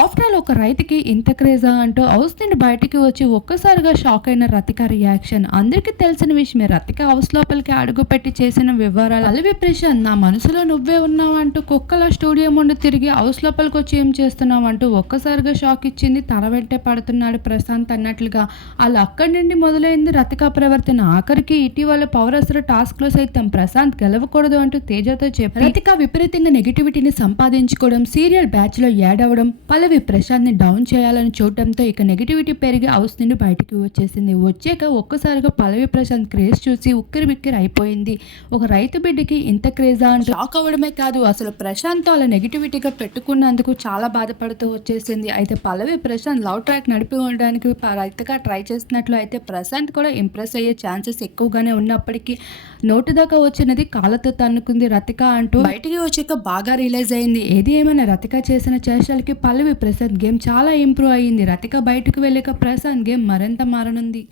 After all ఒక రైతుకి ఇంత క్రేజా అంటూ హౌస్ నుండి బయటికి వచ్చి ఒక్కసారిగా షాక్ అయిన రతిక రియాక్షన్. అందరికీ తెలిసిన విషయమే. రతిక హౌస్ లోపలికి అడుగుపెట్టి చేసిన వివరాలు. పల్లవి ప్రశాంత్ నా మనసులో నువ్వే ఉన్నావంటూ కుక్కల స్టూడియో ముందు తిరిగి హౌస్ లోపలికి వచ్చి ఏం చేస్తున్నావంటూ ఒక్కసారిగా షాక్ ఇచ్చింది. తల వెంటే పడుతున్నాడు ప్రశాంత్ అన్నట్లుగా. అలా అక్కడి నుండి మొదలైంది రతిక ప్రవర్తన. ఆఖరికి ఇటీవల పవర్ అసలు టాస్క్ లో సైతం ప్రశాంత్ గెలవకూడదు అంటూ తేజతో చెప్పి రతిక విపరీతంగా నెగిటివిటీని సంపాదించుకోవడం, సీరియల్ బ్యాచ్ లో యాడ్ అవడం, పల్లవి ప్రశాంత్ ని డౌన్ చేయాలని చూడటంతో ఇక నెగిటివిటీ పెరిగి హౌస్ నుండి బయటికి వచ్చేసింది. వచ్చాక ఒక్కసారిగా పల్లవి ప్రశాంత్ క్రేజ్ చూసి ఉక్కిరి బిక్కిరి అయిపోయింది. ఒక రైతు బిడ్డకి ఇంత క్రేజా అని షాక్ అవ్వడమే కాదు, అసలు ప్రశాంత్ అలా నెగిటివిటీగా పెట్టుకున్నందుకు చాలా బాధపడుతూ వచ్చేసింది. అయితే పల్లవి ప్రశాంత్ లవ్ ట్రాక్ నడిపి ఉండడానికి రైతుగా ట్రై చేస్తున్నట్లు అయితే ప్రశాంత్ కూడా ఇంప్రెస్ అయ్యే ఛాన్సెస్ ఎక్కువగానే ఉన్నప్పటికీ నోటు దాకా వచ్చినది కాళ్ళతో తన్నుకుంది రతిక అంటూ బయటికి వచ్చాక బాగా రిలైజ్ అయింది. ఏది ఏమైనా రతిక చేసిన చేష్టలకి పల్లవి ప్రశాంత్ గేమ్ చాలా ఇంప్రూవ్ అయ్యింది. రతిక బయటకు వెళ్ళాక ప్రశాంత్ గేమ్ మరింత మారనుంది.